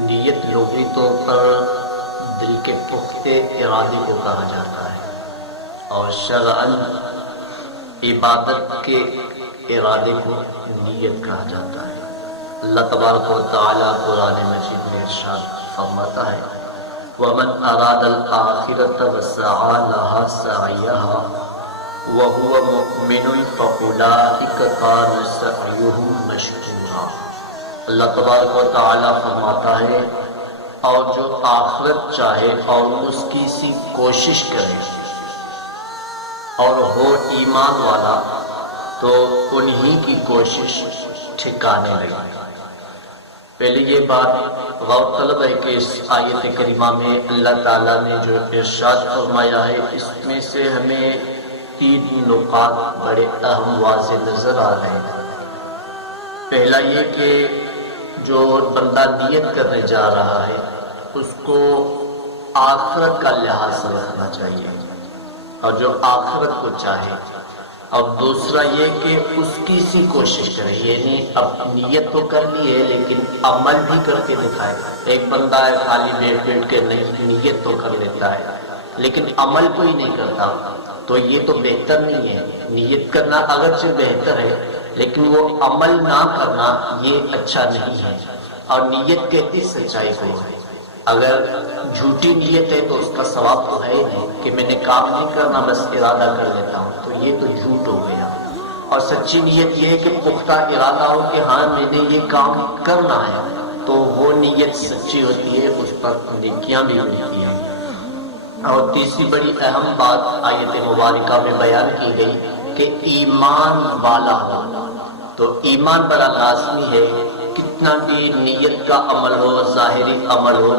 نیت لغوی طور پر دل کے پختہ ارادے کو کہا جاتا ہے اور شرعاً عبادت کے ارادے کو نیت کہا جاتا ہے۔ اللہ تبارک و تعالیٰ قرآن مجید میں ارشاد فرماتا ہے وَمَنْ أَرَادَ الْآخِرَةَ وَسَعَى لَهَا سَعْيَهَا وَهُوَ مُؤْمِنٌ فَأُولَٰئِكَ كَانَ سَعْيُهُمْ مَشْكُورًا۔ اللہ تبارک و تعالیٰ فرماتا ہے اور جو آخرت چاہے اور اس کی سی کوشش کرے اور ہو ایمان والا تو انہی کی کوشش ٹھکانے لگے۔ پہلے یہ بات غور طلب ہے کہ اس آیت کریمہ میں اللہ تعالیٰ نے جو ارشاد فرمایا ہے اس میں سے ہمیں 3 نکات بڑے اہم واضح نظر آ رہے ہیں۔ پہلا یہ کہ جو بندہ نیت کرنے جا رہا ہے اس کو آخرت کا لحاظ رکھنا چاہیے اور جو آخرت کو چاہے، اور دوسرا یہ کہ اس کی سی کوشش کرے، یعنی اب نیت تو کر لی ہے لیکن عمل بھی کر کے دکھائے۔ ایک بندہ ہے خالی بیٹھ کے نہیں، نیت تو کر لیتا ہے لیکن عمل کوئی نہیں کرتا، تو یہ تو بہتر نہیں ہے۔ نیت کرنا اگرچہ بہتر ہے لیکن وہ عمل نہ کرنا یہ اچھا نہیں ہے۔ اور نیت کہتی سچائی کو ہے، اگر جھوٹی نیت ہے تو اس کا ثواب تو ہے ہی نہیں کہ میں نے کام نہیں کرنا بس ارادہ کر لیتا ہوں، تو یہ تو جھوٹ ہو گیا۔ اور سچی نیت یہ ہے کہ پختہ ارادہ ہو کہ ہاں میں نے یہ کام کرنا ہے، تو وہ نیت سچی ہوتی ہے، اس پر نیکیاں بھی ملتی ہیں۔ اور تیسری بڑی اہم بات آیت مبارکہ میں بیان کی گئی کہ ایمان والا ہو، تو ایمان بڑا لازمی ہے۔ کتنا بھی نیت کا عمل ہو، ظاہری عمل ہو،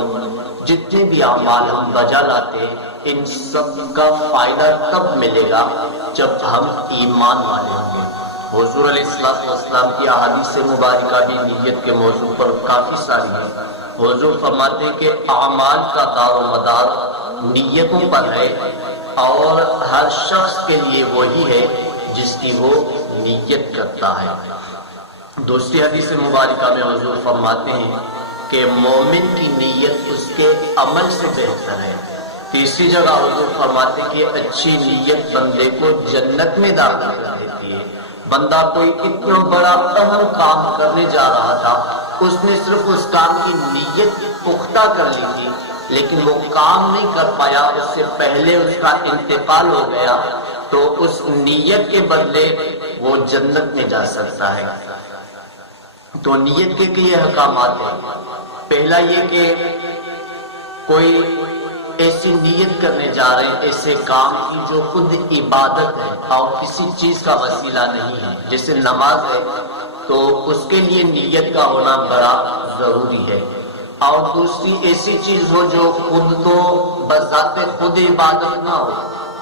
جتنے بھی اعمال ہم بجا لاتے ہیں ان سب کا فائدہ تب ملے گا جب ہم ایمان والے ہوں گے۔ حضور علیہ السلام کی احادیث مبارکہ بھی نیت کے موضوع پر کافی ساری ہیں۔ حضور فرماتے ہیں کہ اعمال کا دار و مدار نیتوں پر ہے اور ہر شخص کے لیے وہی ہے جس کی وہ نیت کرتا ہے۔ دوسری حدیث مبارکہ میں حضور فرماتے ہیں کہ مومن کی نیت اس کے عمل سے بہتر ہے۔ تیسری جگہ حضور فرماتے ہیں کہ اچھی نیت بندے کو جنت میں داخل کر دیتی ہے۔ بندہ کوئی اتنا بڑا اہم کام کرنے جا رہا تھا، اس نے صرف اس کام کی نیت پختہ کر لی تھی لیکن وہ کام نہیں کر پایا، اس سے پہلے اس کا انتقال ہو گیا، تو اس نیت کے بدلے وہ جنت میں جا سکتا ہے۔ تو نیت کے کئی احکامات ہیں۔ پہلا یہ کہ کوئی ایسی نیت کرنے جا رہے ہیں ایسے کام کی جو خود عبادت ہے اور کسی چیز کا وسیلہ نہیں ہے، جیسے نماز ہے تو اس کے لیے نیت کا ہونا بڑا ضروری ہے۔ اور دوسری ایسی چیز ہو جو خود تو بذات خود عبادت نہ ہو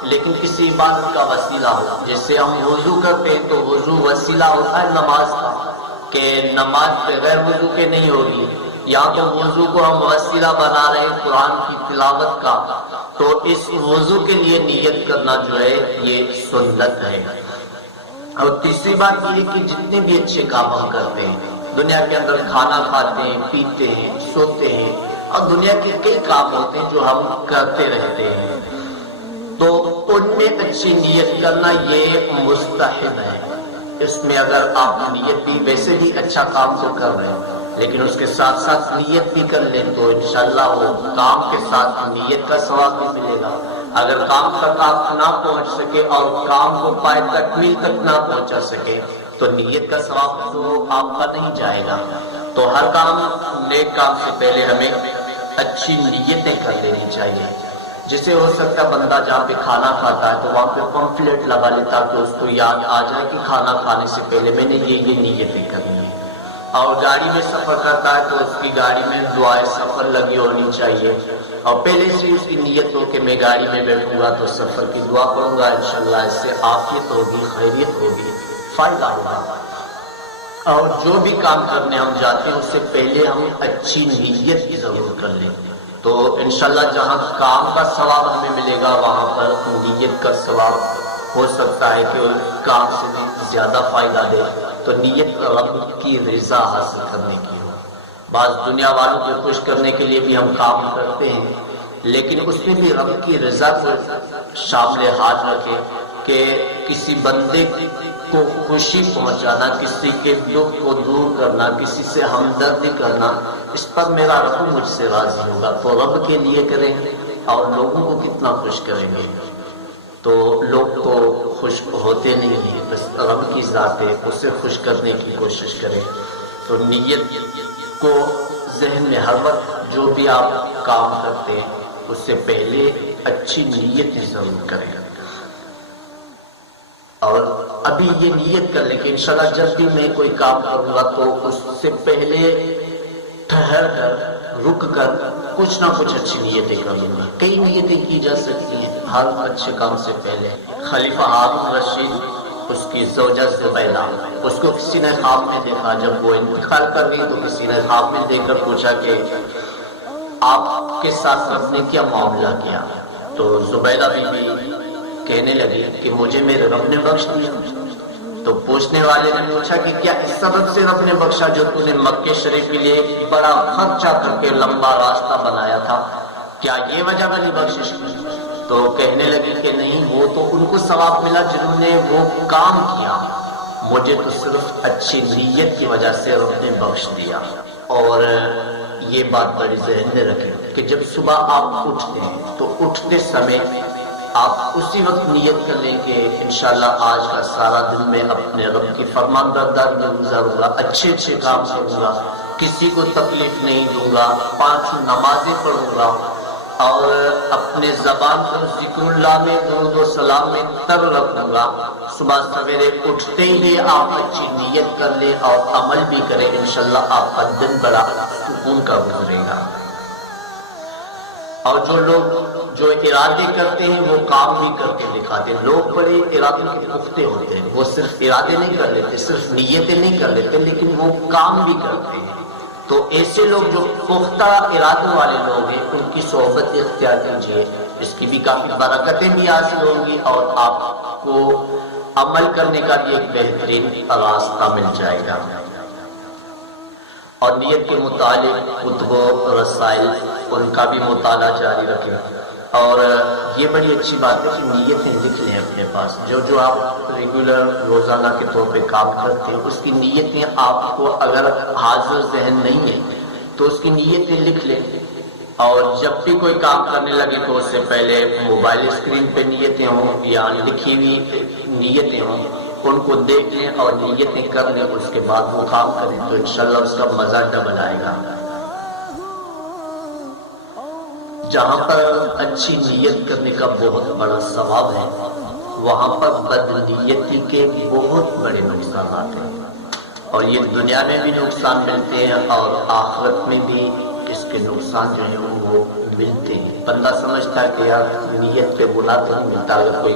لیکن کسی عبادت کا وسیلہ ہو، جیسے ہم وضو کرتے ہیں تو وضو وسیلہ ہوتا ہے نماز کا، کہ نماز بغیر وضو کے نہیں ہوگی، یا تو وضو کو ہم وسیلہ بنا رہے ہیں قرآن کی تلاوت کا، تو اس وضو کے لیے نیت کرنا جو ہے یہ سنت ہے۔ اور تیسری بات یہ کہ جتنے بھی اچھے کام ہم کرتے ہیں، دنیا کے اندر کھانا کھاتے ہیں، پیتے ہیں، سوتے ہیں، اور دنیا کے کئی کام ہوتے ہیں جو ہم کرتے رہتے ہیں، تو ان میں اچھی نیت کرنا یہ مستحب ہے۔ اس میں اگر آپ نیت بھی ویسے بھی اچھا کام تو کر رہے ہیں لیکن اس کے ساتھ ساتھ نیت بھی کر لیں تو انشاءاللہ وہ کام کے ساتھ نیت کا ثواب بھی ملے گا۔ اگر کام تک آپ نہ پہنچ سکے اور کام کو پائے تکمیل تک نہ پہنچا سکے تو نیت کا ثواب تو آپ کا نہیں جائے گا۔ تو ہر کام، نیک کام سے پہلے ہمیں اچھی نیتیں کر لینی چاہیے۔ جسے ہو سکتا ہے بندہ جہاں پہ کھانا کھاتا ہے تو وہاں پہ پمفلیٹ لگا لیتا کہ اس کو یاد آ جائے کہ کھانا کھانے سے پہلے میں نے یہ نیتیں کرنی ہے۔ اور گاڑی میں سفر کرتا ہے تو اس کی گاڑی میں دعائے سفر لگی ہونی چاہیے، اور پہلے سے اس کی نیت ہو کہ میں گاڑی میں بیٹھوں گا تو سفر کی دعا پڑھوں گا، انشاءاللہ اس سے عافیت ہوگی، خیریت ہوگی، فائدہ ہوگا۔ اور جو بھی کام کرنے ہم جاتے ہیں اس سے پہلے ہم اچھی نیت ضرور کر لیں، تو انشاءاللہ جہاں کام کا ثواب ہمیں ملے گا وہاں پر نیت کا ثواب ہو سکتا ہے کہ کام سے بھی زیادہ فائدہ دے۔ تو نیت رب کی رضا حاصل کرنے کی ہو۔ بعض دنیا والوں کو خوش کرنے کے لیے بھی ہم کام کرتے ہیں، لیکن اس میں بھی رب کی رضا کو شامل ہاتھ رکھیں کہ کسی بندے کو خوشی پہنچانا، کسی کے دکھ کو دور کرنا، کسی سے ہمدردی کرنا، اس پر میرا رب مجھ سے راضی ہوگا۔ تو رب کے لیے کریں اور لوگوں کو کتنا خوش کریں گے، تو لوگ تو خوش ہوتے نہیں ہیں، بس رب کی ذات ہے، اسے خوش کرنے کی کوشش کریں۔ تو نیت کو ذہن میں ہر وقت جو بھی آپ کام کرتے ہیں اس سے پہلے اچھی نیت ضرور کریں، اور ابھی یہ نیت کر لیں کہ انشاءاللہ جب بھی میں کوئی کام کروں گا تو اس سے پہلے ٹھہر کر، رک کر کچھ نہ کچھ اچھی نیتیں کر لوں گا۔ کئی نیتیں کی جا سکتی ہیں ہر اچھے کام سے پہلے۔ خلیفہ ہارون رشید، اس کی زوجہ زبیدہ، اس کو کسی نے خواب میں دیکھا، جب وہ انتقال کر گئی تو کسی نے خواب میں دیکھ کر پوچھا کہ آپ کے ساتھ رب نے کیا معاملہ کیا؟ تو زبیدہ بی بی کہنے لگی کہ مجھے میرے رب نے بخش دیا۔ تو پوچھنے والے نے پوچھا کہ کیا اس سبب سے رب نے بخشا جو تم نے مکہ شریف کے لیے ایک بڑا خرچہ کر کے لمبا راستہ بنایا تھا، کیا یہ وجہ بنی بخشش کی؟ تو کہنے لگی کہ نہیں، وہ تو ان کو ثواب ملا جنہوں نے وہ کام کیا، مجھے تو صرف اچھی نیت کی وجہ سے رب نے بخش دیا۔ اور یہ بات بڑی ذہن میں رکھیں کہ جب صبح آپ اٹھتے ہیں تو اٹھتے سمے آپ اسی وقت نیت کر لیں کہ انشاءاللہ آج کا سارا دن میں اپنے رب کی فرمان برداری میں گزاروں گا، اچھے اچھے کام کروں گا، کسی کو تکلیف نہیں دوں گا، 5 نمازیں پڑھوں گا، اور اپنے زبان کو ذکر اللہ میں، درود و سلام میں تر رکھوں گا۔ صبح سویرے اٹھتے ہی آپ اچھی نیت کر لیں اور عمل بھی کریں، انشاءاللہ آپ کا دن بڑا سکون کا گزرے گا۔ اور جو لوگ جو ارادے کرتے ہیں وہ کام بھی کر کے دکھاتے ہیں۔ لوگ بڑے ارادے کے پختے ہوتے ہیں، وہ صرف ارادے نہیں کر لیتے، صرف نیتیں نہیں کر لیتے، لیکن وہ کام بھی کرتے ہیں۔ تو ایسے لوگ جو پختہ ارادوں والے لوگ ہیں ان کی صحبت اختیار کیجیے، اس کی بھی کافی برکتیں بھی حاصل ہوں گی اور آپ کو عمل کرنے کا بھی ایک بہترین راستہ مل جائے گا۔ اور نیت کے متعلق کتب و رسائل ان کا بھی مطالعہ جاری رکھیں۔ اور یہ بڑی اچھی بات ہے کہ نیتیں لکھ لیں اپنے پاس، جو آپ ریگولر روزانہ کے طور پہ کام کرتے ہیں اس کی نیتیں آپ کو اگر حاضر ذہن نہیں ہے تو اس کی نیتیں لکھ لیں، اور جب بھی کوئی کام کرنے لگے تو اس سے پہلے موبائل اسکرین پہ نیتیں ہوں یا لکھی ہوئی نیتیں ہوں، ان کو دیکھ لیں اور نیتیں کر لیں، اس کے بعد وہ کام کریں تو انشاءاللہ اس کا مزہ ڈبل آئے گا۔ جہاں پر اچھی نیت کرنے کا بہت بڑا ثواب ہے، وہاں پر بدنیتی کے بہت بڑے نقصانات ہیں، اور یہ دنیا میں بھی نقصان ملتے ہیں اور آخرت میں بھی اس کے نقصان جو ہیں وہ ملتے ہیں۔ بندہ سمجھتا ہے کہ یار نیت پہ گناہ تو نہیں ملتا، اگر کوئی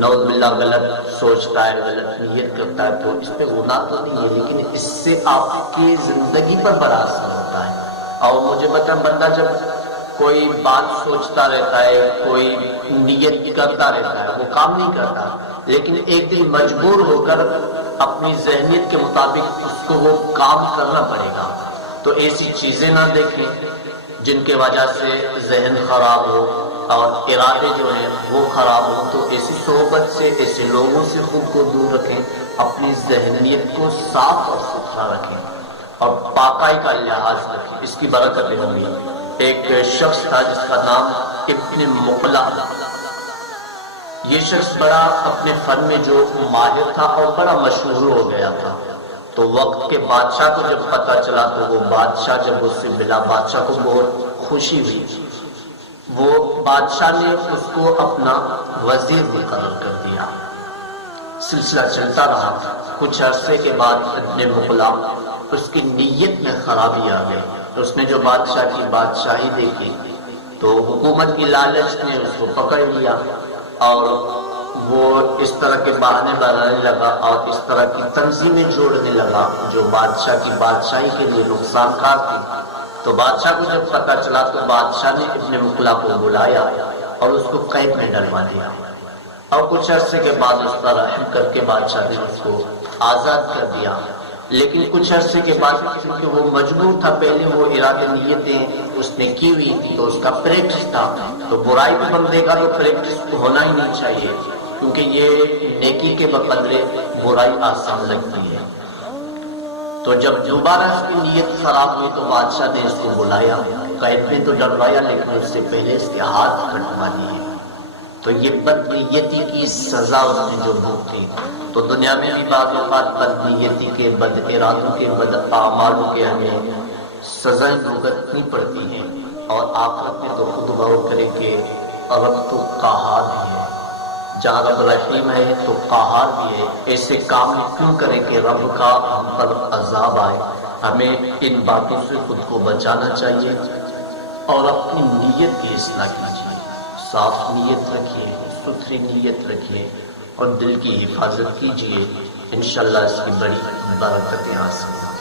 نعوذ باللہ غلط سوچتا ہے، غلط نیت کرتا ہے تو اس پہ گناہ تو نہیں ہے، لیکن اس سے آپ کی زندگی پر بڑا اثر ہوتا ہے۔ اور مجھے پتا بندہ جب کوئی بات سوچتا رہتا ہے، کوئی نیت کرتا رہتا ہے، وہ کام نہیں کرتا، لیکن ایک دن مجبور ہو کر اپنی ذہنیت کے مطابق اس کو وہ کام کرنا پڑے گا۔ تو ایسی چیزیں نہ دیکھیں جن کے وجہ سے ذہن خراب ہو اور ارادے جو ہیں وہ خراب ہو، تو ایسی صحبت سے، ایسے لوگوں سے خود کو دور رکھیں، اپنی ذہنیت کو صاف اور ستھرا رکھیں اور پاکائی کا لحاظ رکھیں، اس کی برکتیں ہوں گی۔ ایک شخص تھا جس کا نام ابن مقلہ، یہ شخص بڑا اپنے فن میں جو ماہر تھا اور بڑا مشہور ہو گیا تھا۔ تو وقت کے بادشاہ کو جب پتہ چلا تو وہ بادشاہ جب اس سے ملا، بادشاہ کو بہت خوشی ہوئی، وہ بادشاہ نے اس کو اپنا وزیر مقرر کر دیا۔ سلسلہ چلتا رہا، کچھ عرصے کے بعد ابن مقلہ اس کی نیت میں خرابی آ گئی، اس نے جو بادشاہ کی بادشاہی دیکھی تو حکومت کی لالچ نے اس کو پکڑ لیا، اور وہ اس طرح کے بہانے بنانے لگا اور اس طرح کی تنظیمیں جوڑنے لگا جو بادشاہ کی بادشاہی کے لیے نقصان کار تھی۔ تو بادشاہ کو جب پتہ چلا تو بادشاہ نے ابن مقلہ کو بلایا اور اس کو قید میں ڈلوا دیا، اور کچھ عرصے کے بعد اس پر رحم کر کے بادشاہ نے اس کو آزاد کر دیا، لیکن کچھ عرصے کے بعد کیونکہ وہ مجبور تھا، پہلے وہ ارادے نیتیں اس نے کی ہوئی تھی تو اس کا پریکٹس تھا، تو برائی بھی بندے کا تو پریکٹس ہونا ہی نہیں چاہیے، کیونکہ یہ نیکی کے بدلے برائی آسان لگتی ہے۔ تو جب دوبارہ اس کی نیت خراب ہوئی تو بادشاہ نے اس کو بلایا، قید میں تو ڈروایا لیکن اس سے پہلے اس کے ہاتھ کٹوا دیے، تو یہ بدنیتی کی سزا اس نے جو بھگتی۔ تو دنیا میں بھی بعض اوقات بدنیتی کے، بد ارادوں کے، بد اعمالوں کے ہمیں سزائیں بھگتنی پڑتی ہیں، اور آخرت میں تو خود غور کرے کہ رب تو قہار بھی ہے، جہاں رب رحیم ہے تو قہار بھی ہے، ایسے کام کیوں کریں کہ رب کا ہم پر عذاب آئے۔ ہمیں ان باتوں سے خود کو بچانا چاہیے اور اپنی نیت کی اصلاح کیجیے، صاف نیت رکھیے، ستھری نیت رکھیے اور دل کی حفاظت کیجیے، انشاءاللہ اس کی بڑی برکتیں حاصل ہوں۔